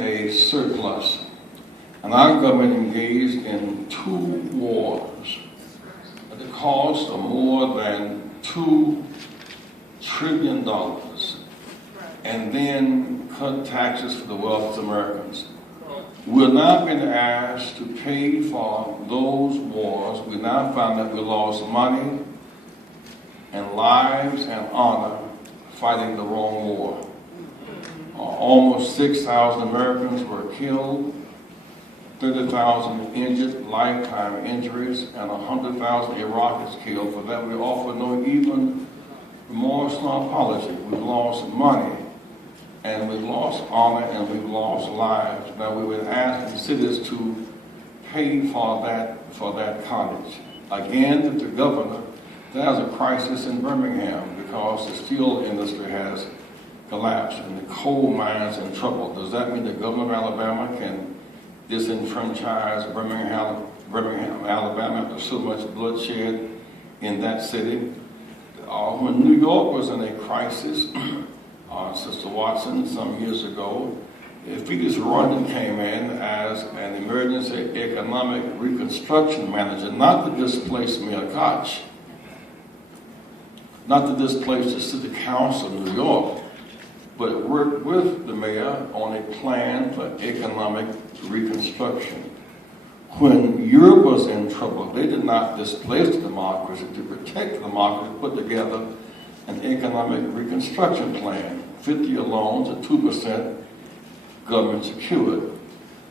a surplus, and our government engaged in 2 wars at the cost of more than $2 trillion, and then cut taxes for the wealthiest Americans. We're now being asked to pay for those wars. We now find that we lost money and lives and honor fighting the wrong war. Almost 6,000 Americans were killed, 30,000 injured, lifetime injuries, and 100,000 Iraqis killed. For that, we offer no even remorse nor apology. We've lost money, and we've lost honor, and we've lost lives. Now, we would ask the cities to pay for that carnage. Again, the governor, there's a crisis in Birmingham because the steel industry has collapsed and the coal mines in trouble. Does that mean the governor of Alabama can disenfranchise Birmingham, Alabama, after so much bloodshed in that city? When New York was in a crisis, Sister Watson, some years ago, Felix Royden came in as an emergency economic reconstruction manager, not to displace Mayor Koch, not to displace the City Council of New York, but worked with the mayor on a plan for economic reconstruction. When Europe was in trouble, they did not displace democracy. To protect the democracy, put together an economic reconstruction plan, 50-year loans at 2%, government secured.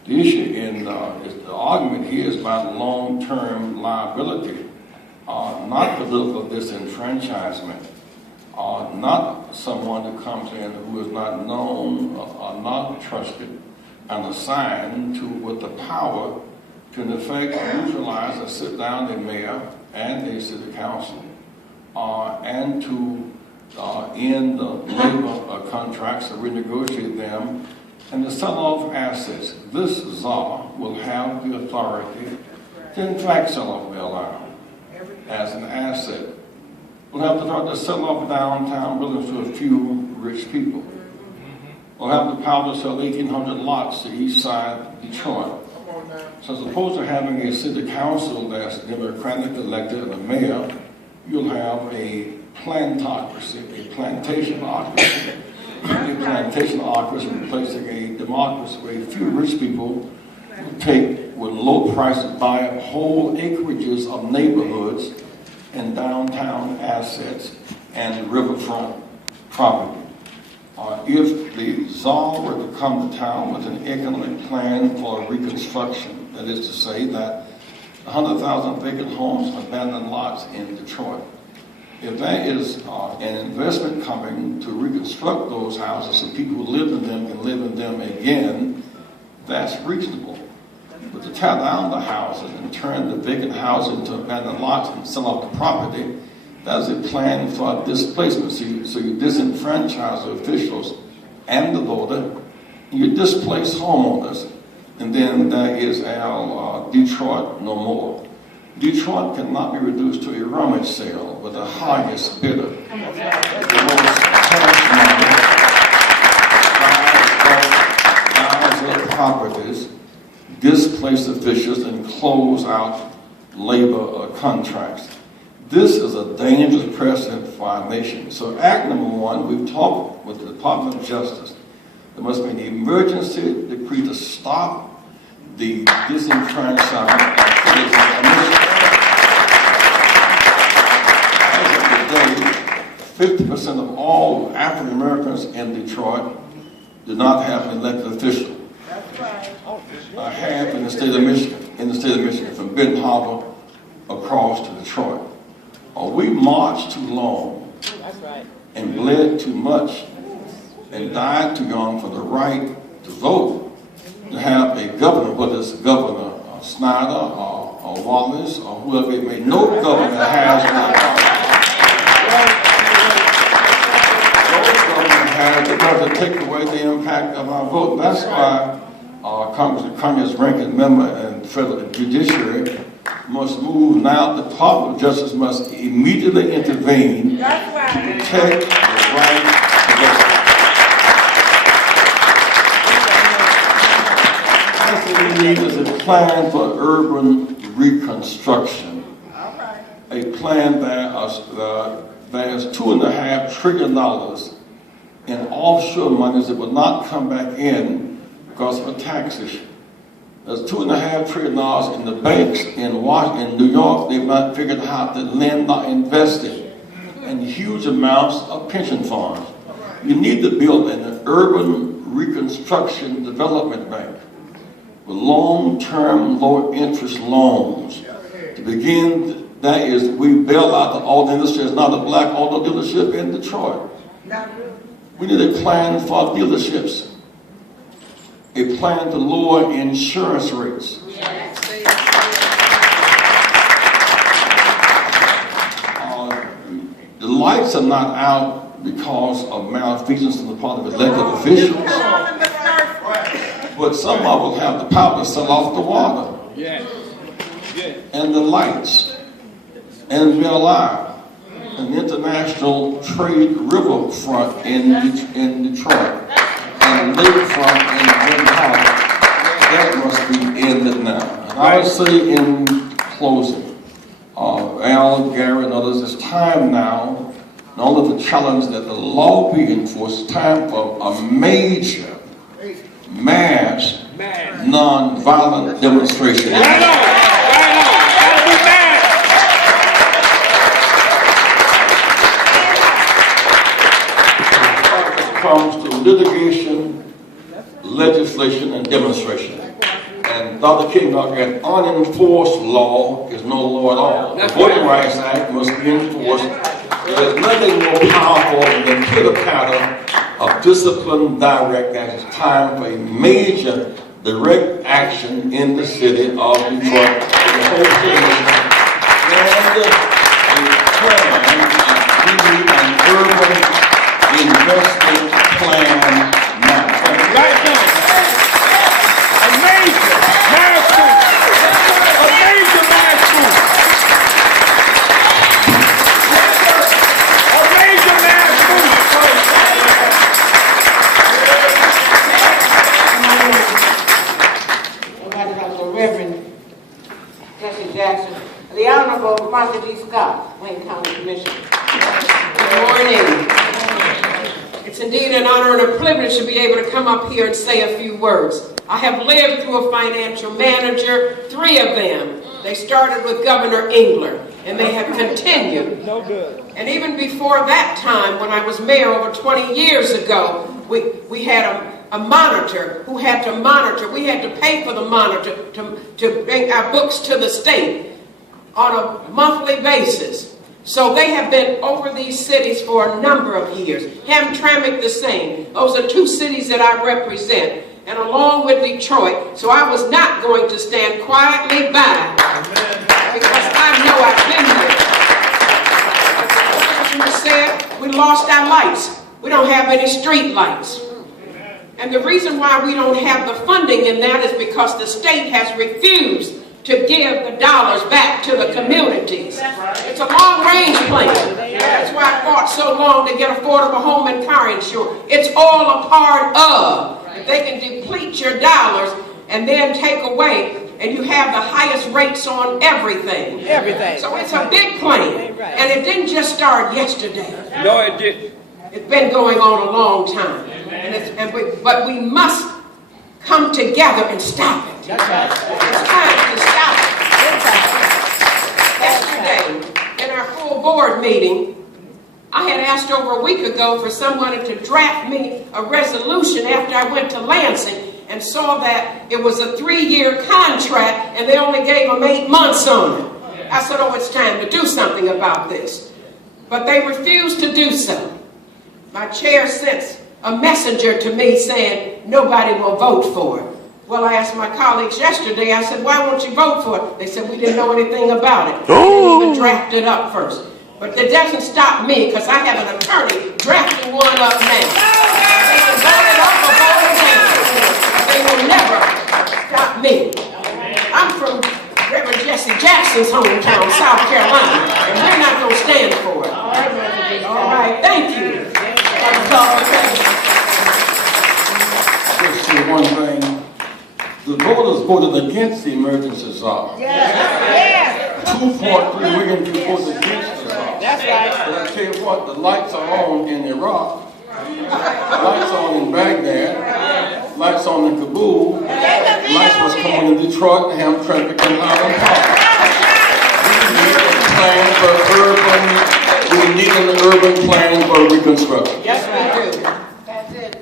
The issue the argument here is about long-term liability, not political disenfranchisement, not someone who comes in who is not known or not trusted and assigned to with the power to in effect neutralize or sit down the mayor and the city council and to end the labor contracts or renegotiate them and to sell off assets. This czar will have the authority to in fact sell off Bel as an asset. We'll have the authority to sell off downtown buildings to a few rich people. We'll have the power to sell 1,800 lots to east side Detroit. So as opposed to having a city council that's democratically elected and a mayor, you'll have a plantocracy, a plantationocracy, replacing a democracy where a few rich people will take, with low prices, buy up whole acreages of neighborhoods and downtown assets and riverfront property. If the czar were to come to town with an economic plan for reconstruction, that is to say that 100,000 vacant homes, abandoned lots in Detroit, if there is an investment coming to reconstruct those houses so people who live in them can live in them again, that's reasonable. But to tear down the houses and turn the vacant houses into abandoned lots and sell off the property, that's a plan for displacement. So you disenfranchise the officials and the voter, and you displace homeowners, and then there is our Detroit no more. Detroit cannot be reduced to a rummage sale with the highest bidder, the most tax money, buys up properties, displace officials, and close out labor contracts. This is a dangerous precedent for our nation. So act number 1, we've talked with the Department of Justice. There must be an emergency decree to stop the disenfranchisement of citizens. As of today, 50% of all African Americans in Detroit do not have an elected official. That's right. Half in the state of Michigan, from Benton Harbor across to Detroit. We marched too long and bled too much and died too young for the right to vote, to have a governor, whether it's Governor Snyder or Wallace or whoever it may be. No governor has the power to take away the impact of our vote. That's why Congress ranking member and federal judiciary must move now. The Department of Justice must immediately intervene to protect the right to vote. we need is a plan for urban reconstruction. A plan that there's $2.5 trillion in offshore monies that will not come back in because of a tax issue. There's $2.5 trillion in the banks in Washington, New York. They've not figured out how to lend or invest it, and huge amounts of pension funds. You need to build an urban reconstruction development bank with long-term, low-interest loans. To begin, that is, we bail out the auto industry. There's not a black auto dealership in Detroit. We need a plan for dealerships, a plan to lower insurance rates. The lights are not out because of malfeasance on the part of elected officials, but some of them have the power to sell off the water and the lights and Bel Air, an international trade riverfront in Detroit, and lakefront in Manhattan. That must be ended now. And I would say in closing, Al, Gary, and others, it's time now, not only to challenge that the law be enforced, it's time for a major, mass, non-violent demonstration. Comes to litigation, legislation, and demonstration. And Dr. King, an unenforced law is no law at all. The Voting Rights Act must be enforced. There's nothing more powerful than pitter-patter of discipline direct action. It's time for a major direct action in the city of Detroit, the whole city, and an urban investment plan now. Right now. A major mass move. A major mass move. A major mass move. Reverend Jesse Jackson, the Honorable Martha G. Scott, Wayne County Commissioner. Good morning. It's indeed an honor and a privilege to be able to come up here and say a few words. I have lived through a financial manager, 3 of them. They started with Governor Engler, and they have continued. No good. And even before that time, when I was mayor over 20 years ago, we had a monitor who had to monitor. We had to pay for the monitor to bring our books to the state on a monthly basis. So they have been over these cities for a number of years. Hamtramck the same. Those are 2 cities that I represent. And along with Detroit, so I was not going to stand quietly by because I know I've been here. As the said, we lost our lights. We don't have any street lights. And the reason why we don't have the funding in that is because the state has refused to give the dollars back to the communities. It's a long-range plan. That's why I fought so long to get affordable home and car insurance. It's all a part of. If they can deplete your dollars and then take away, and you have the highest rates on everything. So it's a big plan. And it didn't just start yesterday. No, it didn't. It's been going on a long time. But we must come together and stop it. It's time to stop it. Yesterday, in our full board meeting, I had asked over a week ago for someone to draft me a resolution after I went to Lansing and saw that it was a 3-year contract and they only gave them 8 months on it. I said, oh, it's time to do something about this. But they refused to do so. My chair sent a messenger to me saying nobody will vote for it. Well, I asked my colleagues yesterday, I said, why won't you vote for it? They said, we didn't know anything about it. They didn't even draft it up first. But that doesn't stop me, because I have an attorney drafting one up now. They can vote it up or vote it down. They will never stop me. I'm from Reverend Jesse Jackson's hometown, South Carolina, and we're not going to stand for it. All right, thank you. Just say one thing. the voters voted against the emergency czar. 2.3 million people voted against the czar. That's right. But I tell you what, the lights are on in Iraq, lights on in Baghdad, lights on in Kabul, lights was coming in Detroit, Hamtramck, and Highland Park. We need an urban plan for reconstruction. Yes, we do. That's it.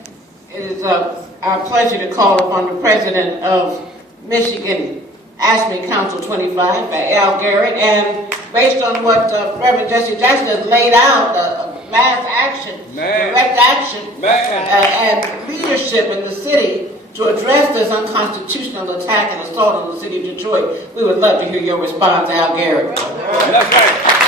It is our pleasure to call upon the president of Michigan ASME Council 25, Al Garrett, and based on what Reverend Jesse Jackson has laid out, mass action, direct action, and leadership in the city to address this unconstitutional attack and assault on the city of Detroit. We would love to hear your response, Al Garrett. That's right.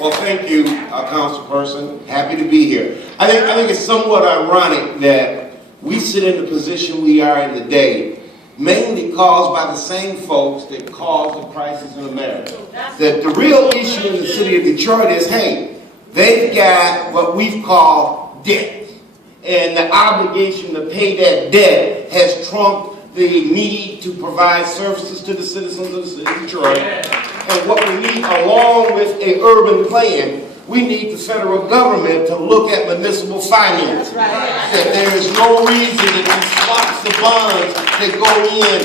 Well, thank you, councilperson. Happy to be here. I think it's somewhat ironic that we sit in the position we are in today, mainly caused by the same folks that caused the crisis in America. That the real issue in the city of Detroit is, hey, they've got what we've called debt. And the obligation to pay that debt has trumped the need to provide services to the citizens of the city of Detroit. And what we need, along with an urban plan, we need the federal government to look at municipal finance. That there is no reason that these slots of bonds that go in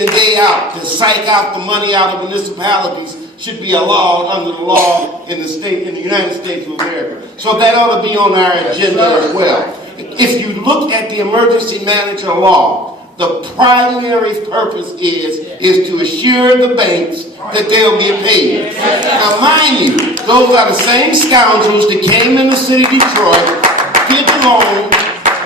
and day out to psych out the money out of municipalities should be allowed under the law in the United States of America. So that ought to be on our agenda as well. If you look at the emergency manager law, the primary purpose is to assure the banks that they'll get paid. Now, mind you, those are the same scoundrels that came in the city of Detroit, did the loan,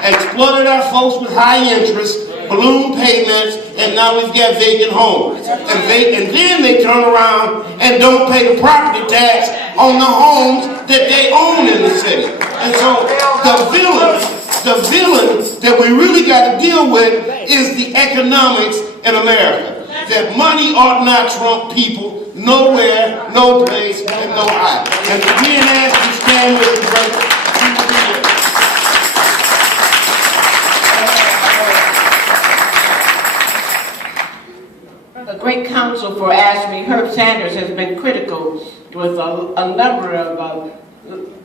exploited our folks with high interest, balloon payments, and now we've got vacant homes. And then they turn around and don't pay the property tax on the homes that they own in the city. And so the villain that we really got to deal with is the economics in America. That money ought not trump people nowhere, no place, and no how. And for being asked to stand with the president, The great counsel for ASME, Herb Sanders, has been critical with a number of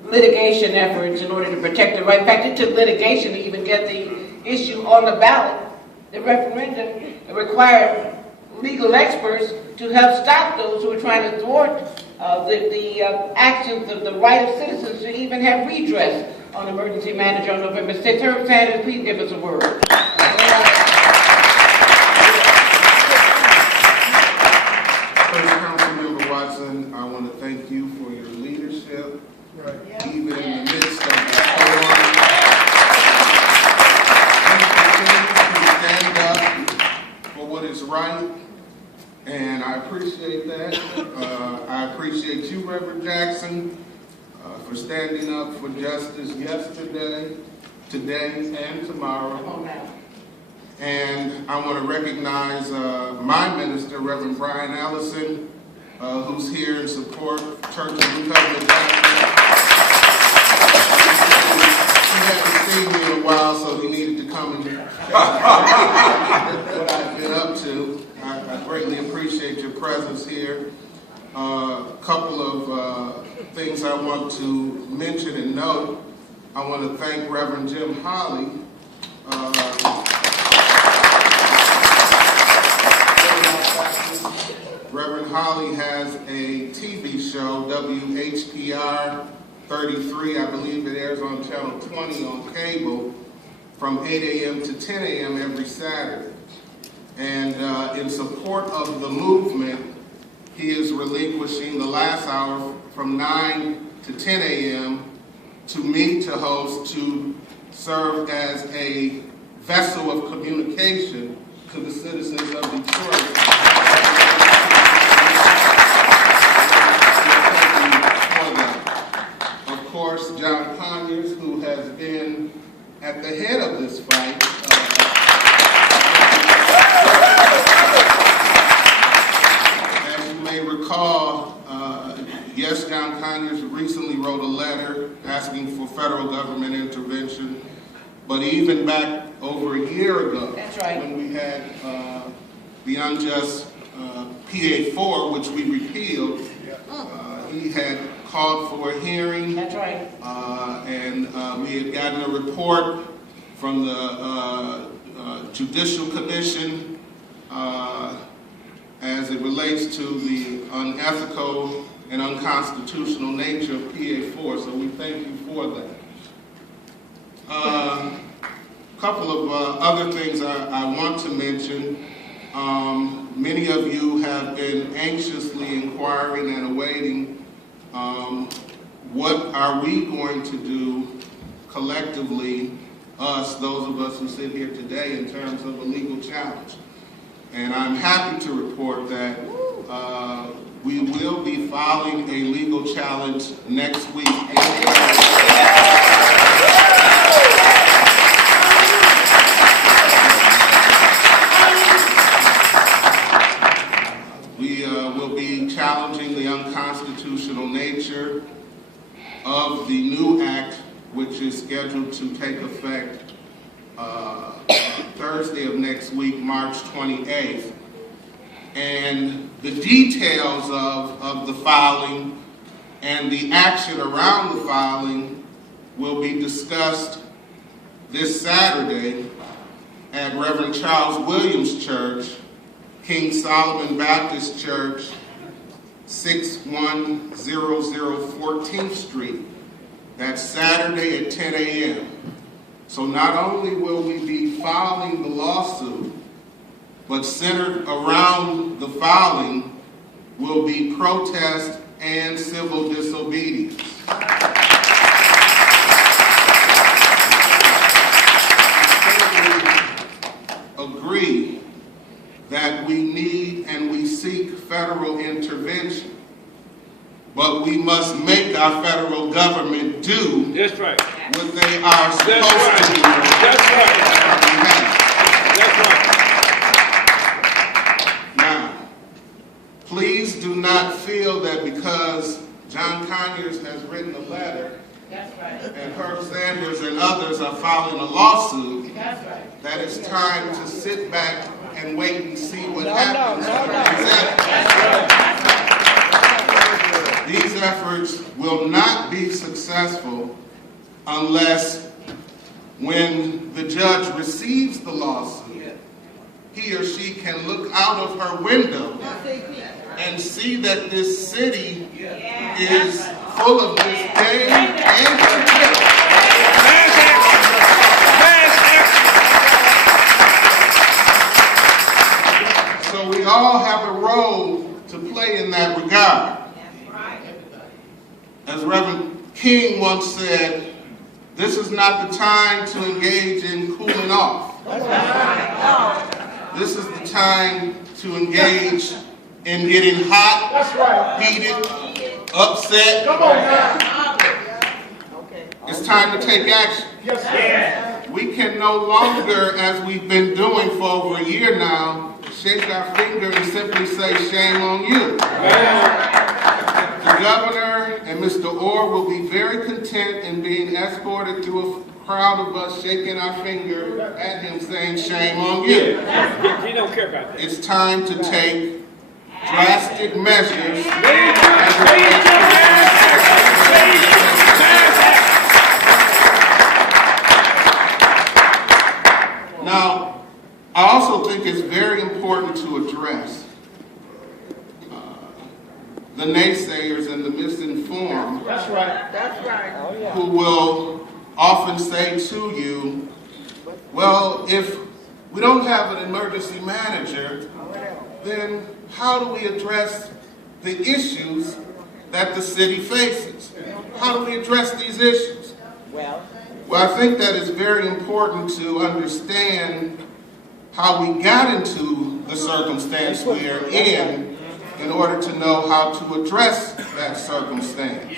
litigation efforts in order to protect the right. In fact, it took litigation to even get the issue on the ballot. The referendum required legal experts to help stop those who were trying to thwart the actions of the right of citizens to even have redress on emergency manager on November 6th. Herb Sanders, please give us a word. Councilmember Watson, I want to thank you for your leadership, even in the midst of the storm. You stand up for what is right, and I appreciate that. I appreciate you, Reverend Jackson, for standing up for justice yesterday, today, and tomorrow. And I want to recognize my minister, Reverend Brian Allison, who's here in support of Church of New Covenant Baptist. He hadn't seen me in a while, so he needed to come and what I've been up to. I greatly appreciate your presence here. A couple of things I want to mention and note. I want to thank Reverend Jim Holly. Reverend Holly has a TV show, WHPR 33, I believe it airs on channel 20 on cable, from 8 a.m. to 10 a.m. every Saturday. And in support of the movement, he is relinquishing the last hour from 9 to 10 a.m. to me to host, to serve as a vessel of communication to the citizens of Detroit. Of course, John Conyers, who has been at the head of this fight. As you may recall, yes, John Conyers recently wrote a letter asking for federal government intervention but even back over a year ago, That's right. when we had the unjust PA4, which we repealed, he had called for a hearing. That's right. And we had gotten a report from the Judicial Commission as it relates to the unethical and unconstitutional nature of PA4, so we thank you for that. A couple of other things I want to mention. Many of you have been anxiously inquiring and awaiting what are we going to do collectively, those of us who sit here today, in terms of a legal challenge. And I'm happy to report that we will be filing a legal challenge next week. We will be challenging the unconstitutional nature of the new act, which is scheduled to take effect Thursday of next week, March 28th. And the details of the filing and the action around the filing will be discussed this Saturday at Reverend Charles Williams Church, King Solomon Baptist Church, 6100 14th Street. That's Saturday at 10 a.m. So not only will we be filing the lawsuit, but centered around the filing will be protest and civil disobedience. I agree that we need and we seek federal intervention, but we must make our federal government do That's right. what they are supposed to do. That's right. That's right. Now, please do not feel that because John Conyers has written a letter and Herb Sanders and others are filing a lawsuit, that it's time to sit back and wait and see what happens. These efforts will not be successful unless when the judge receives the lawsuit, he or she can look out of her window and see that this city is full of disdain and contempt. So we all have a role to play in that regard. As Reverend King once said, this is not the time to engage in cooling off. This is the time to engage in getting hot, heated, upset. It's time to take action. We can no longer, as we've been doing for over a year now, shake our finger and simply say, shame on you. The governor and Mr. Orr will be very content in being escorted through a crowd of us shaking our finger at him saying, shame on you. He don't care about that. It's time to take drastic measures. Now, I also think it's very important to address the naysayers and the misinformed who will often say to you, well, if we don't have an emergency manager, then how do we address the issues that the city faces? How do we address these issues? Well, I think that it's very important to understand how we got into the circumstance we are in order to know how to address that circumstance.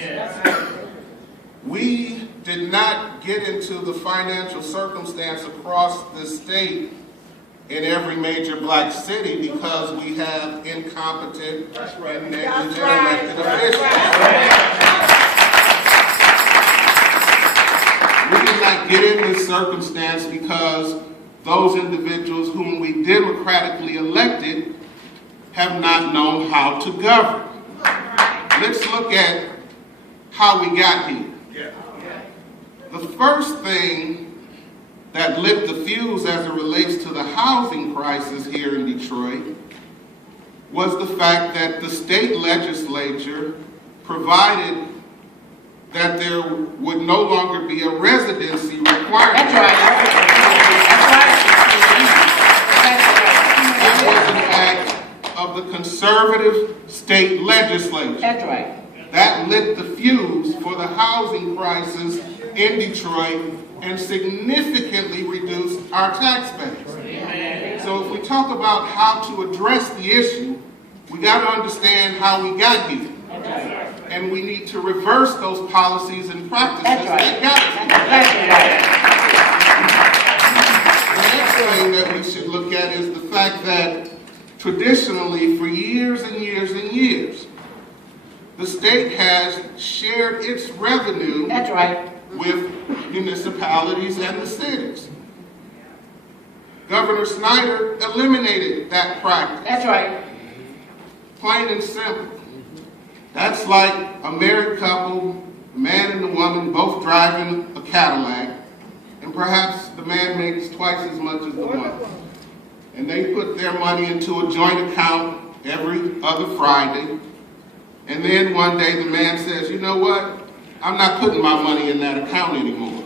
We did not get into the financial circumstance across the state in every major black city because we have incompetent and negligent elected officials. We did not get in this circumstance because those individuals whom we democratically elected have not known how to govern. Let's look at how we got here. The first thing that lit the fuse as it relates to the housing crisis here in Detroit was the fact that the state legislature provided that there would no longer be a residency requirement. That's right. That was an act of the conservative state legislature. That's right. That lit the fuse for the housing crisis in Detroit and significantly reduced our tax base. So if we talk about how to address the issue, we got to understand how we got here. And we need to reverse those policies and practices that got us here. The next thing that we should look at is the fact that traditionally, for years and years and years, the state has shared its revenue with municipalities and the cities. Governor Snyder eliminated that practice. That's right. Plain and simple. That's like a married couple, the man and the woman both driving a Cadillac, and perhaps the man makes twice as much as the woman. And they put their money into a joint account every other Friday. And then one day the man says, you know what? I'm not putting my money in that account anymore.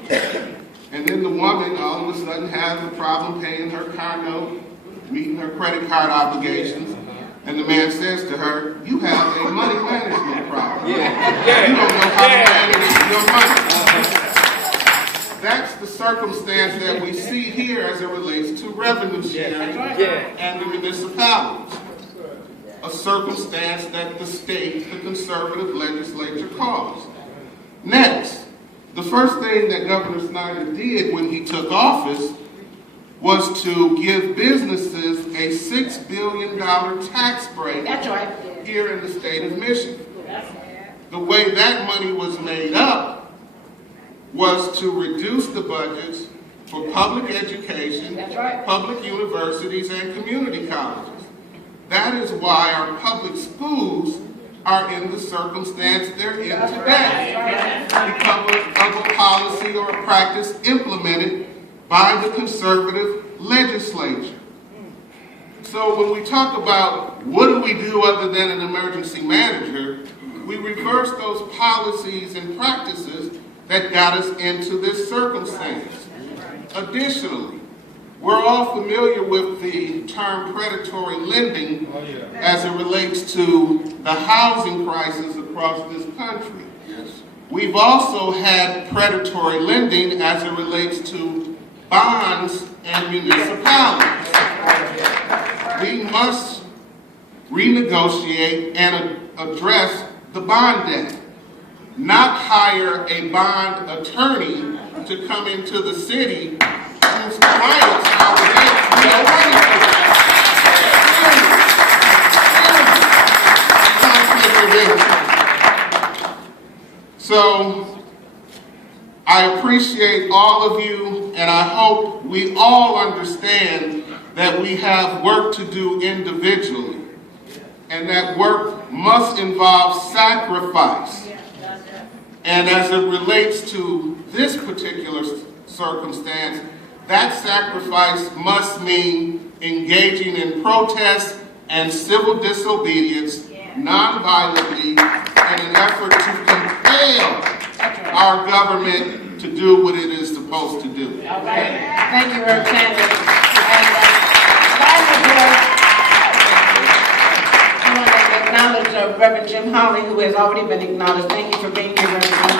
And then the woman all of a sudden has a problem paying her car note, meeting her credit card obligations. And the man says to her, you have a money management problem. You don't know how to manage your money. That's the circumstance that we see here as it relates to revenue sharing and the municipalities. A circumstance that the state, the conservative legislature caused. Next, the first thing that Governor Snyder did when he took office was to give businesses a $6 billion tax break here in the state of Michigan. The way that money was made up was to reduce the budgets for public education, public universities, and community colleges. That is why our public schools are in the circumstance they're in today because of a policy or a practice implemented by the conservative legislature. So when we talk about what do we do other than an emergency manager, we reverse those policies and practices that got us into this circumstance. Additionally, we're all familiar with the term predatory lending as it relates to the housing crisis across this country. We've also had predatory lending as it relates to bonds and municipalities. We must renegotiate and address the bond debt, not hire a bond attorney to come into the city whose clients are So I appreciate all of you, and I hope we all understand that we have work to do individually, and that work must involve sacrifice. And as it relates to this particular circumstance, that sacrifice must mean engaging in protest and civil disobedience non-violently in an effort to compel our government to do what it is supposed to do. All right. Thank you, Reverend Sanders. And I want to acknowledge Reverend Jim Holly, who has already been acknowledged. Thank you for being here, Reverend Jim Holly.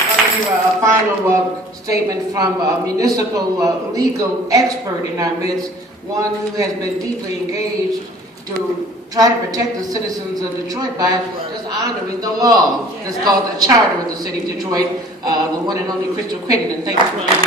I want to give a final statement from a municipal legal expert in our midst, one who has been deeply engaged to try to protect the citizens of Detroit by just honoring the law. It's called the Charter of the City of Detroit, the one and only Crystal Crittenden. Thank you for being here.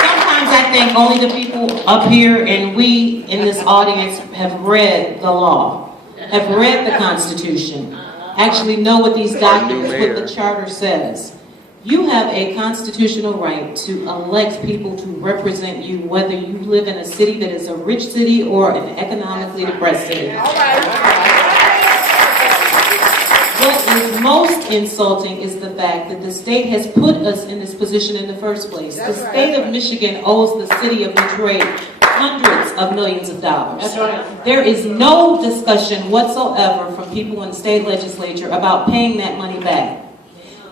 Sometimes I think only the people up here and we in this audience have read the law, have read the Constitution, actually know what these documents, what the Charter says. You have a constitutional right to elect people to represent you, whether you live in a city that is a rich city or an economically depressed city. What is most insulting is the fact that the state has put us in this position in the first place. The state of Michigan owes the city of Detroit hundreds of millions of dollars. There is no discussion whatsoever from people in the state legislature about paying that money back.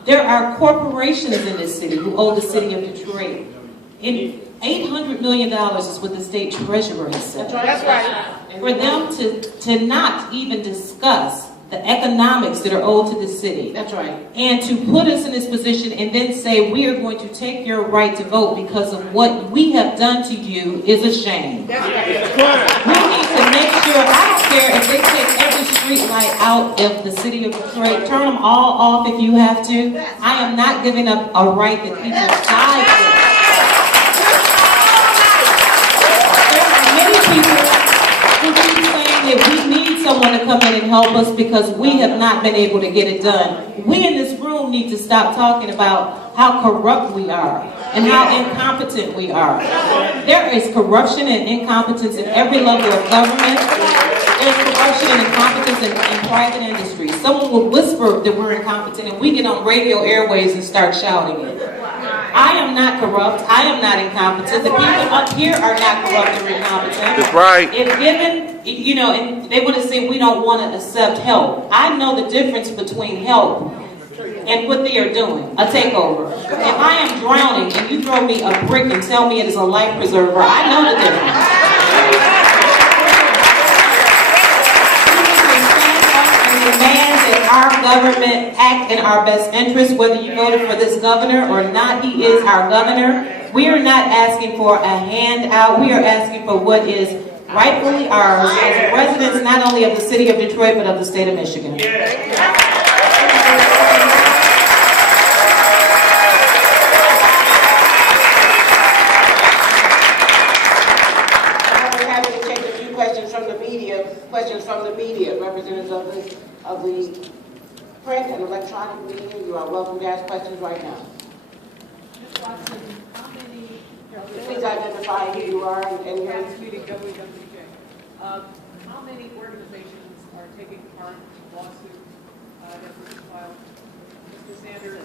There are corporations in this city who owe the city of Detroit. And $800 million is what the state treasurer has said. That's right. For them to not even discuss the economics that are owed to the city. That's right. And to put us in this position and then say we are going to take your right to vote because of what we have done to you is a shame. That's right. We need to make sure, I don't care if they take every street light out of the city of Detroit, turn them all off if you have to. I am not giving up a right that people die for. There are many people who keep saying that we need someone to come in and help us because we have not been able to get it done. We in this room need to stop talking about how corrupt we are and how incompetent we are. There is corruption and incompetence in every level of government. There's corruption and incompetence in private industry. Someone will whisper that we're incompetent and we get on radio airways and start shouting it. I am not corrupt. I am not incompetent. The people up here are not corrupt or incompetent. That's right. If given, you know, and they want to say we don't want to accept help. I know the difference between help and what they are doing, a takeover. If I am drowning and you throw me a brick and tell me it is a life preserver, I know the difference. Demand that our government act in our best interest, whether you voted for this governor or not, he is our governor. We are not asking for a handout. We are asking for what is rightfully ours as residents not only of the city of Detroit, but of the state of Michigan. Representatives of the print and electronic media, you are welcome to ask questions right now. Please identify who you are and your... How many organizations are taking part in lawsuits that were filed? Mr. Sanders or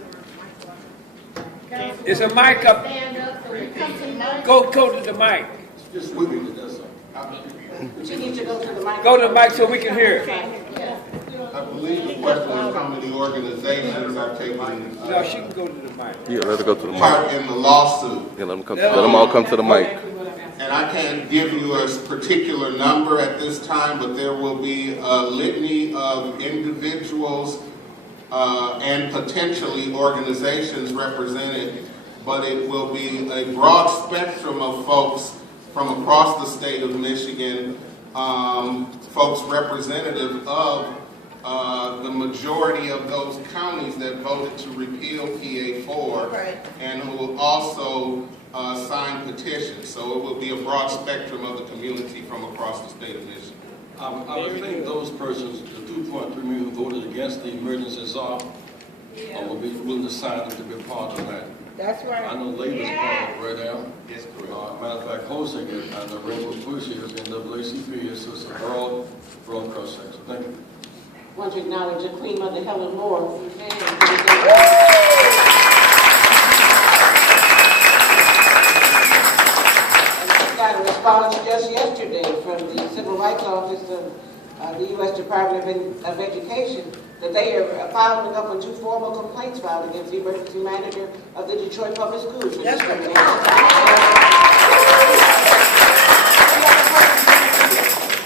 Mike? It's a mic up. Go to the mic. Just moving to this. She needs to go to the mic. Go to the mic so we can hear it. I believe the question was how many organizations are taking No, she can go to the mic. Yeah, let her go to the mic. part in the lawsuit. Yeah, let them all come to the mic. And I can't give you a particular number at this time, but there will be a litany of individuals and potentially organizations represented, but it will be a broad spectrum of folks from across the state of Michigan, folks representative of the majority of those counties that voted to repeal PA4, and who will also sign petitions. So it will be a broad spectrum of the community from across the state of Michigan. I would think those persons, the 2.3 million who voted against the emergency law, will be willing to sign up to be part of that. That's right. I know Labor's part of it right now. Yes, correct. Matter of fact, hosting it, and the Rainbow Push is NAACP, so it's a broad cross section. Thank you. I want to acknowledge the Queen Mother Helen Moore. Got a response just yesterday from the Civil Rights Office of the U.S. Department of Education that they are following up on 2 formal complaints filed against the emergency manager of the Detroit Public Schools. For discrimination.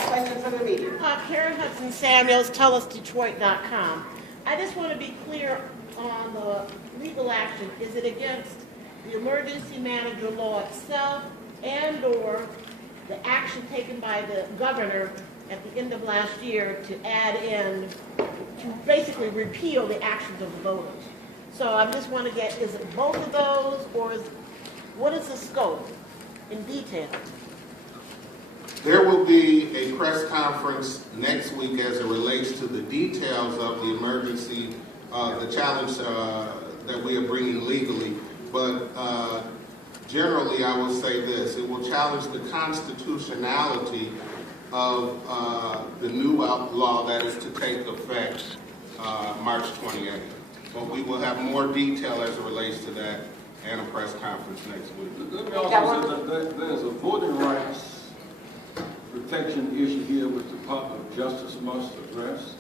Question from the media. Karen Hudson Samuels, TellusDetroit.com. I just want to be clear on the legal action. Is it against the emergency manager law itself and/or the action taken by the governor at the end of last year to add in, to basically repeal the actions of the voters? So I just want to get, is it both of those, or what is the scope in detail? There will be a press conference next week as it relates to the details of the emergency, the challenge that we are bringing legally. But generally, I will say this: it will challenge the constitutionality of the new law that is to take effect March 28th. But we will have more detail as it relates to that and a press conference next week. Let me also say that there's a voting rights protection issue here which the Department of Justice must address.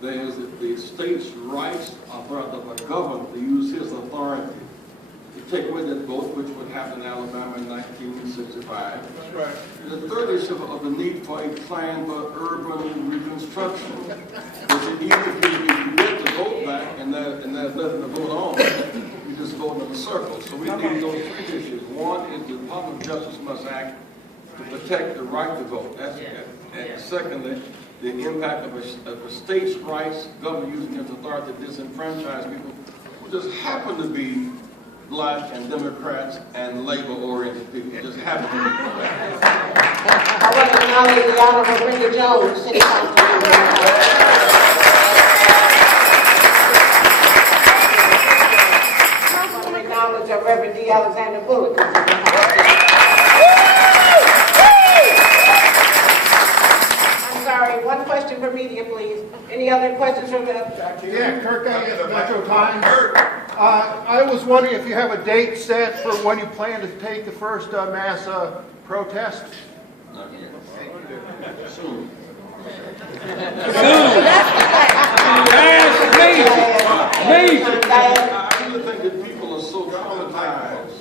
There's the state's rights of a governor to use his authority to take away that vote, which would happen in Alabama in 1965. That's right. The third issue of the need for a plan for urban reconstruction, which even if you get the vote back and there's nothing to vote on, you just vote in a circle. So we need those three issues. One is the Department of Justice must act to protect the right to vote. And secondly, the impact of a state's rights, government using its authority to disenfranchise people who just happen to be Black and Democrats and labor-oriented people. Just happen to be. I want to acknowledge the Honorable Brenda Jones, City Councilman. I want to acknowledge Reverend D. Alexander Bullock. I'm sorry, one question for media, please. Any other questions from the... Yeah, Kirk Elliott, Metro Times. I was wondering if you have a date set for when you plan to take the first mass protest? Not yet. Soon. I really think that people are so traumatized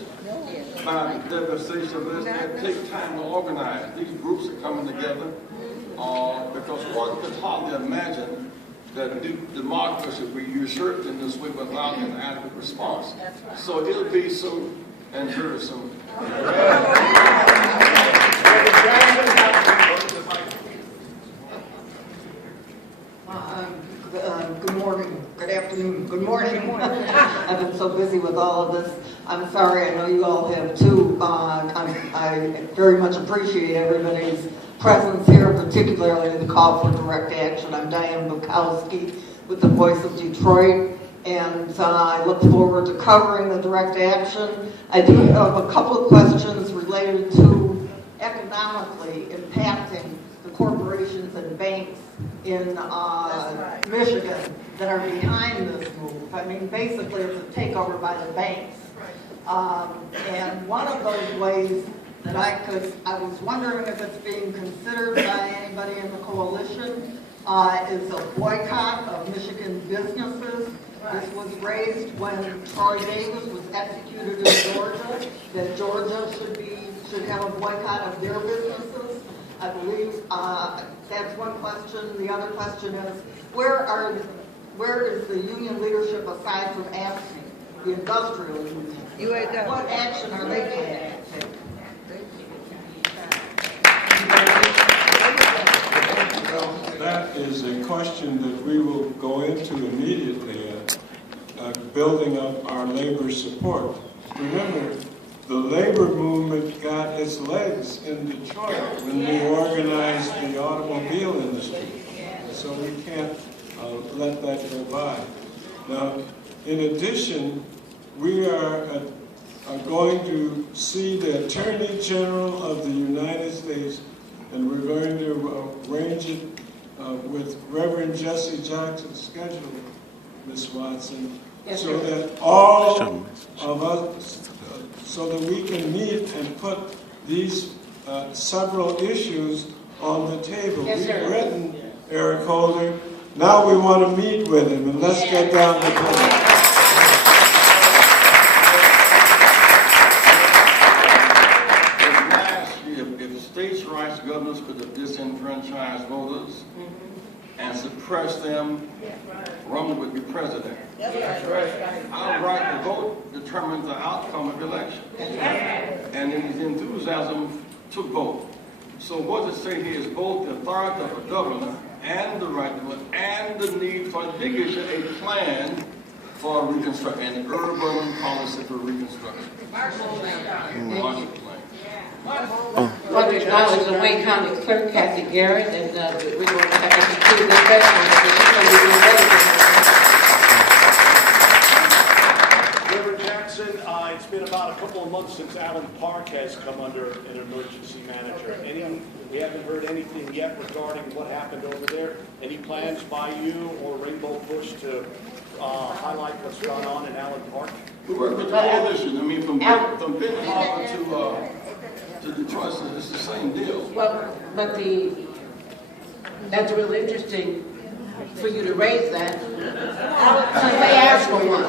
by the devastation of this that it takes time to organize. These groups are coming together because one could hardly imagine that democracy will be usurped in this way without an adequate response. So it'll be soon and very soon. Good morning, good afternoon, good morning. I've been so busy with all of this. I'm sorry, I know you all have too. I very much appreciate everybody's presence here, particularly the call for direct action. I'm Diane Bukowski with the Voice of Detroit, and I look forward to covering the direct action. I do have a couple of questions related to economically impacting the corporations and banks in Michigan that are behind this move. I mean, basically it's a takeover by the banks. And one of those ways that I was wondering if it's being considered by anybody in the coalition, is a boycott of Michigan businesses. This was raised when Troy Davis was executed in Georgia, that Georgia should have a boycott of their businesses. I believe that's one question. The other question is, where is the union leadership aside from asking the industrial union? What action are they planning to take? Well, that is a question that we will go into immediately, building up our labor support. Remember, the labor movement got its legs in Detroit when we organized the automobile industry. So we can't let that go by. Now, in addition, we are going to see the Attorney General of the United States, and we're going to arrange it with Reverend Jesse Jackson's schedule, Ms. Watson, so that all of us, so that we can meet and put these several issues on the table. We've written Eric Holder. Now we want to meet with him, and let's get down to business. If states' rights governors could have disenfranchised voters and suppressed them, Romney would be president. Our right to vote determines the outcome of the election. And in his enthusiasm to vote. So what to say here is both the authority of a governor and the right to vote and the need for a big issue, a plan for reconstruction, an urban policy for reconstruction. Marshall Plan. Want to acknowledge the Wayne County Clerk, Kathy Garrett, and we're going to have to conclude this session because she's going to be doing Reverend Jackson, it's been about a couple of months since Allen Park has come under an emergency manager. We haven't heard anything yet regarding what happened over there. Any plans by you or Rainbow Push to highlight what's gone on in Allen Park? We work with the coalition. I mean, from Ben Harbor to Detroit, so it's the same deal. Well, but that's really interesting for you to raise that. They asked for one.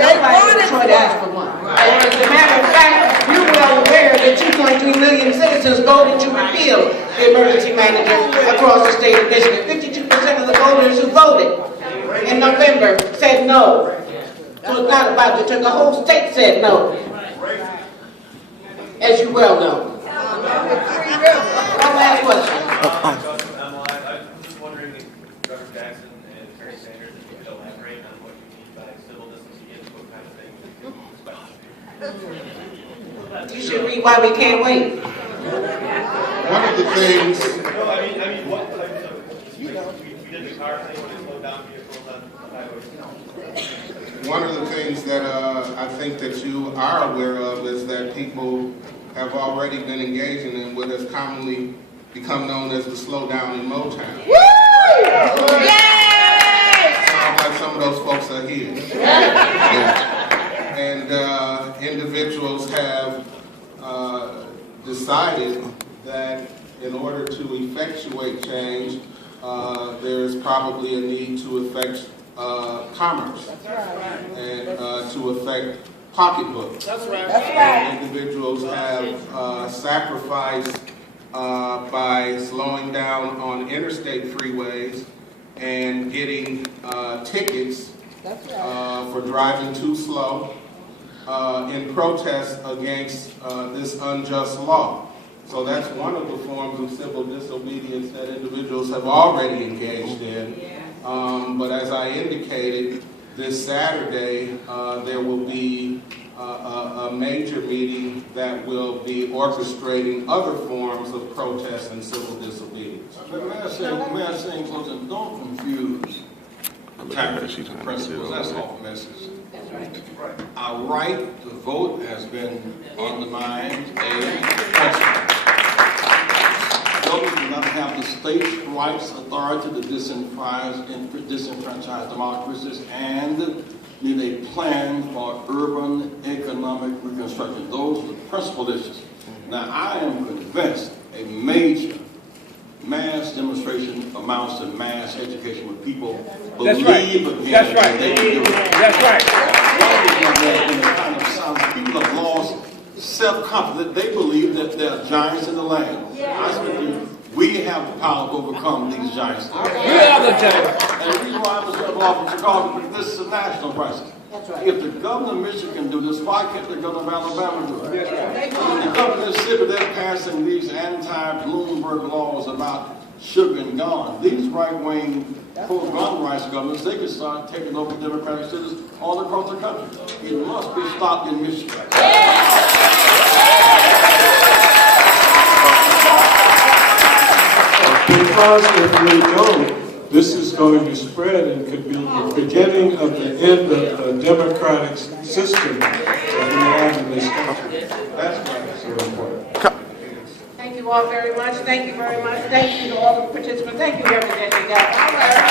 Nobody in Detroit asked for one. And as a matter of fact, you're well aware that 2.3 million citizens voted to repeal the emergency manager across the state of Michigan. 52% of the voters who voted in November said no. So it's not about Detroit. The whole state said no. As you well know. One last question. I was just wondering if Reverend Jackson and Attorney Sanders, if you could elaborate on what you mean by civil disobedience, what kind of thing. You should read Why We Can't Wait. One of the things. No, I mean, what? We did the car thing when they slowed down vehicles on highways. One of the things that I think that you are aware of is that people have already been engaging in what has commonly become known as the slowdown in Motown. Woo! Yay! Sounds like some of those folks are here. And individuals have decided that in order to effectuate change, there is probably a need to affect commerce and to affect pocketbooks. That's right. That's right. Individuals have sacrificed by slowing down on interstate freeways and getting tickets for driving too slow in protest against this unjust law. So that's one of the forms of civil disobedience that individuals have already engaged in. But as I indicated, this Saturday there will be a major meeting that will be orchestrating other forms of protest and civil disobedience. May I say in closing, don't confuse tactics and principles. That's all the message. Our right to vote has been undermined. Government do not have the states' rights authority to disenfranchise democracies and need a plan for urban economic reconstruction. Those are the principal issues. Now, I am convinced a major mass demonstration amounts to mass education when people believe again. That's right. That's right. People have lost self-confidence. They believe that there are giants in the land. We have the power to overcome these giants. And the reason why I was involved in Chicago, because this is a national crisis. If the governor of Michigan can do this, why can't the governor of Alabama do it? The governor of Mississippi, they're passing these anti-Bloomberg laws about sugar and gun. These right-wing pro-gun rights governments, they can start taking over Democratic cities all across the country. It must be stopped in Michigan. Because if we don't, this is going to spread and could be the beginning of the end of the democratic system that we have in this country. That's why it's so important. Thank you all very much. Thank you very much. Thank you to all the participants. Thank you, Reverend Jackson.